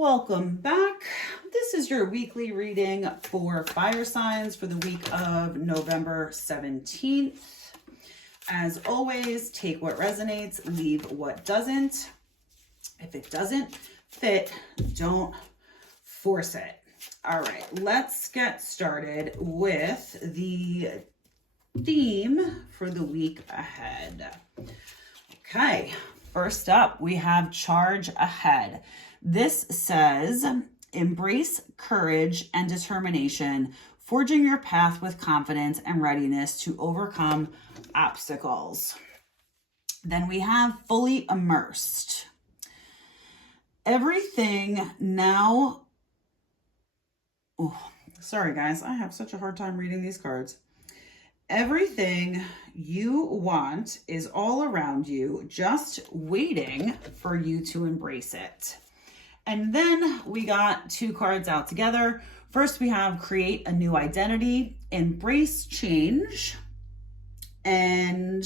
Welcome back. This is your weekly reading for fire signs for the week of November 17th. As always, take what resonates, leave what doesn't. If it doesn't fit, don't force it. All right, let's get started with the theme for the week ahead. Okay, first up, we have charge ahead. This says, embrace courage and determination, forging your path with confidence and readiness to overcome obstacles. Then we have fully immersed. Everything now... Oh, sorry guys, I have such a hard time reading these cards. Everything you want is all around you, just waiting for you to embrace it. And then we got two cards out together. First, we have create a new identity, embrace change, and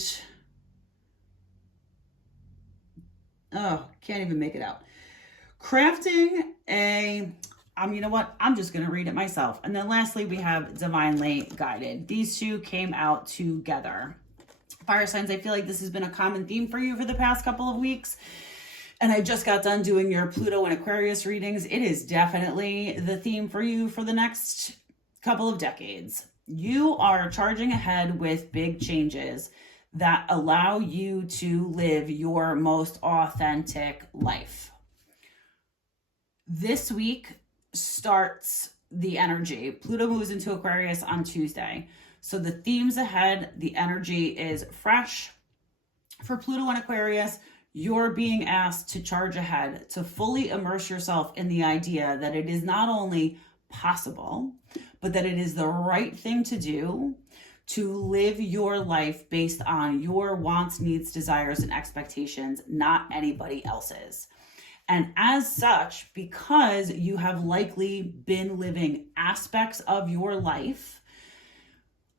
can't even make it out. Crafting a, you know what? I'm just going to read it myself. And then lastly, we have divinely guided. These two came out together. Fire signs, I feel like this has been a common theme for you for the past couple of weeks. And I just got done doing your Pluto and Aquarius readings. It is definitely the theme for you for the next couple of decades. You are charging ahead with big changes that allow you to live your most authentic life. This week starts the energy. Pluto moves into Aquarius on Tuesday. So the themes ahead, the energy is fresh. For Pluto and Aquarius, you're being asked to charge ahead, to fully immerse yourself in the idea that it is not only possible, but that it is the right thing to do to live your life based on your wants, needs, desires, and expectations, not anybody else's. And as such, because you have likely been living aspects of your life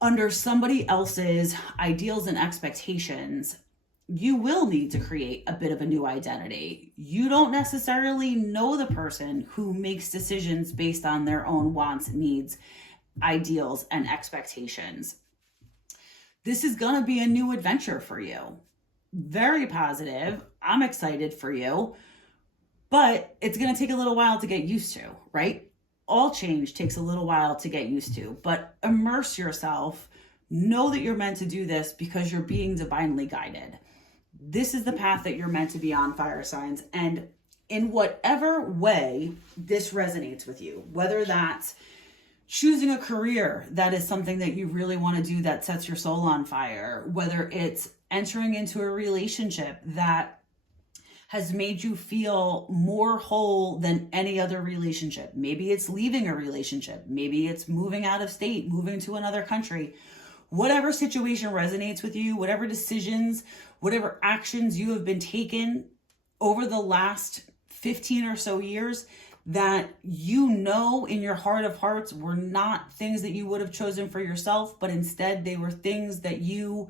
under somebody else's ideals and expectations, you will need to create a bit of a new identity. You don't necessarily know the person who makes decisions based on their own wants, needs, ideals, and expectations. This is going to be a new adventure for you. Very positive. I'm excited for you, but it's going to take a little while to get used to, right? All change takes a little while to get used to, but immerse yourself. Know that you're meant to do this because you're being divinely guided. This is the path that you're meant to be on, fire signs. And in whatever way this resonates with you, whether that's choosing a career that is something that you really want to do that sets your soul on fire, whether it's entering into a relationship that has made you feel more whole than any other relationship. Maybe it's leaving a relationship. Maybe it's moving out of state, moving to another country. Whatever situation resonates with you, whatever decisions, whatever actions you have been taken over the last 15 or so years that you know in your heart of hearts were not things that you would have chosen for yourself, but instead they were things that you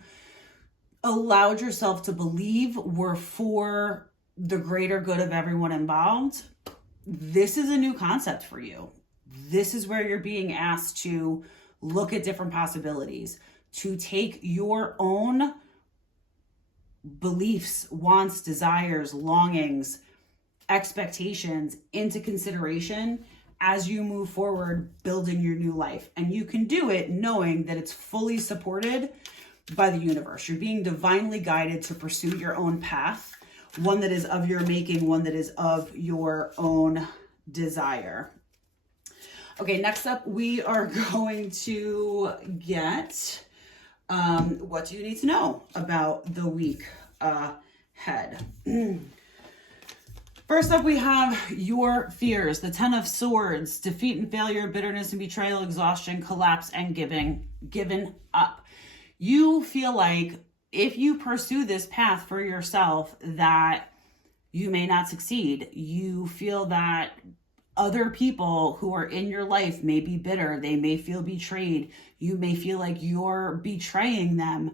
allowed yourself to believe were for the greater good of everyone involved. This is a new concept for you. This is where you're being asked to look at different possibilities, to take your own beliefs, wants, desires, longings, expectations into consideration as you move forward building your new life. And you can do it knowing that it's fully supported by the universe. You're being divinely guided to pursue your own path, one that is of your making, one that is of your own desire. Okay, next up, we are going to get what do you need to know about the week ahead. First up, we have your fears, the 10 of Swords, defeat and failure, bitterness and betrayal, exhaustion, collapse, and given up. You feel like if you pursue this path for yourself that you may not succeed. You feel that other people who are in your life may be bitter. They may feel betrayed. You may feel like you're betraying them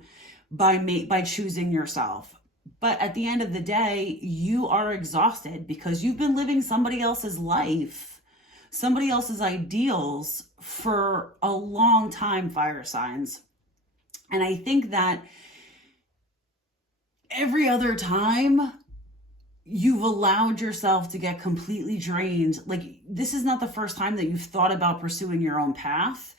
by choosing yourself. But at the end of the day, you are exhausted because you've been living somebody else's life, somebody else's ideals for a long time, fire signs. And I think that every other time you've allowed yourself to get completely drained, like this is not the first time that you've thought about pursuing your own path,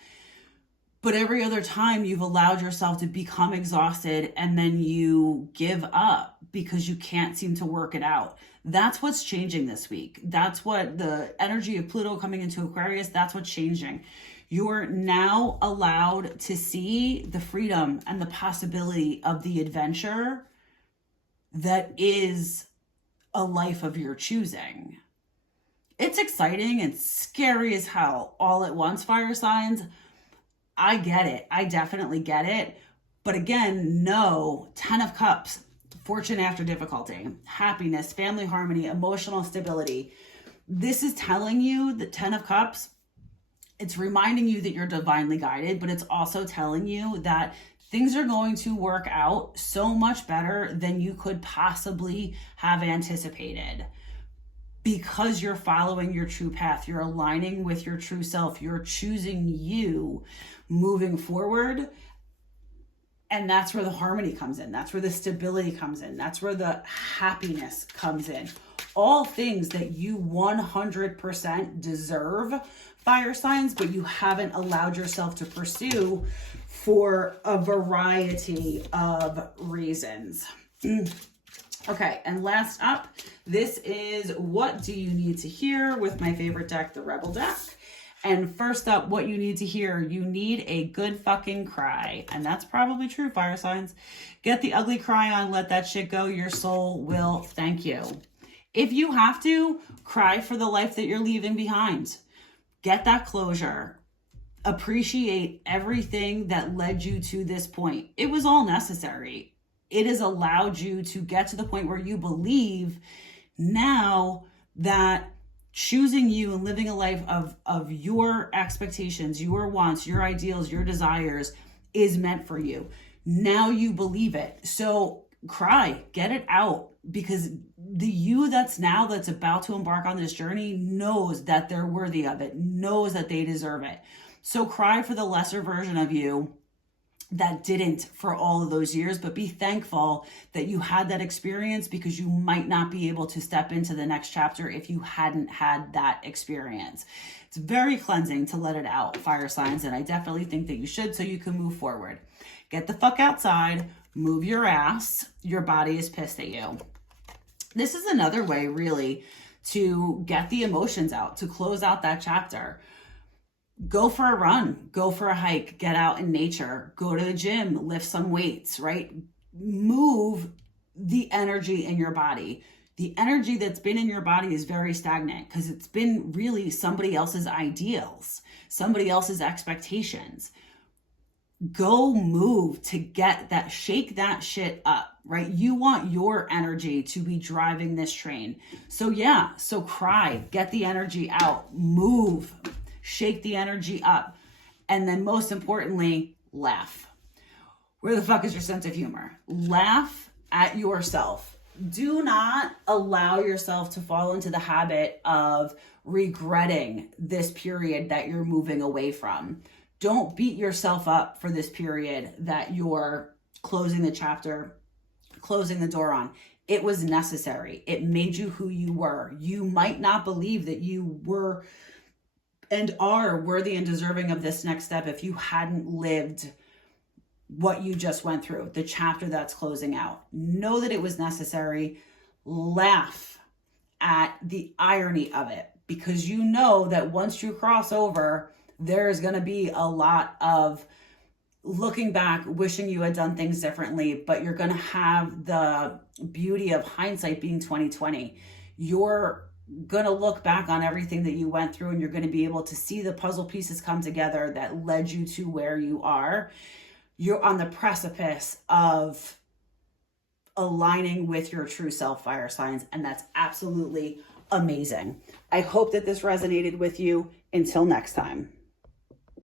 but every other time you've allowed yourself to become exhausted and then you give up because you can't seem to work it out. That's what's changing this week. That's what the energy of Pluto coming into Aquarius, that's what's changing. You're now allowed to see the freedom and the possibility of the adventure that is a life of your choosing. It's exciting and scary as hell all at once, fire signs. I get it. I definitely get it. But again, no, 10 of Cups, fortune after difficulty, happiness, family harmony, emotional stability. This is telling you that 10 of Cups, it's reminding you that you're divinely guided, but it's also telling you that things are going to work out so much better than you could possibly have anticipated because you're following your true path. You're aligning with your true self. You're choosing you moving forward. And that's where the harmony comes in. That's where the stability comes in. That's where the happiness comes in. All things that you 100% deserve, fire signs, but you haven't allowed yourself to pursue for a variety of reasons. Okay, and last up, this is what do you need to hear with my favorite deck, the Rebel deck. And first up, what you need to hear, you need a good fucking cry. And that's probably true, fire signs. Get the ugly cry on, let that shit go. Your soul will thank you. If you have to, cry for the life that you're leaving behind. Get that closure. Appreciate everything that led you to this point. It was all necessary. It has allowed you to get to the point where you believe now that choosing you and living a life of your expectations, your wants, your ideals, your desires is meant for you. Now you believe it. So cry, get it out, because the you that's about to embark on this journey knows that they're worthy of it, knows that they deserve it. So cry for the lesser version of you that didn't for all of those years, but be thankful that you had that experience, because you might not be able to step into the next chapter if you hadn't had that experience. It's very cleansing to let it out, fire signs, and I definitely think that you should, so you can move forward. Get the fuck outside, move your ass. Your body is pissed at you. This is another way really to get the emotions out, to close out that chapter. Go for a run, go for a hike, get out in nature, go to the gym, lift some weights, right? Move the energy in your body. The energy that's been in your body is very stagnant because it's been really somebody else's ideals, somebody else's expectations. Go move to get that, shake that shit up, right? You want your energy to be driving this train. So yeah, so cry, get the energy out, move, shake the energy up, and then most importantly, laugh. Where the fuck is your sense of humor? Laugh at yourself. Do not allow yourself to fall into the habit of regretting this period that you're moving away from. Don't beat yourself up for this period that you're closing the chapter, closing the door on. It was necessary. It made you who you were. You might not believe that you were and are worthy and deserving of this next step if you hadn't lived what you just went through, the chapter that's closing out. Know that it was necessary. Laugh at the irony of it, because you know that once you cross over, there's going to be a lot of looking back, wishing you had done things differently, but you're going to have the beauty of hindsight being 2020. You're going to look back on everything that you went through, and you're going to be able to see the puzzle pieces come together that led you to where you are. You're on the precipice of aligning with your true self, fire signs, and that's absolutely amazing. I hope that this resonated with you. Until next time.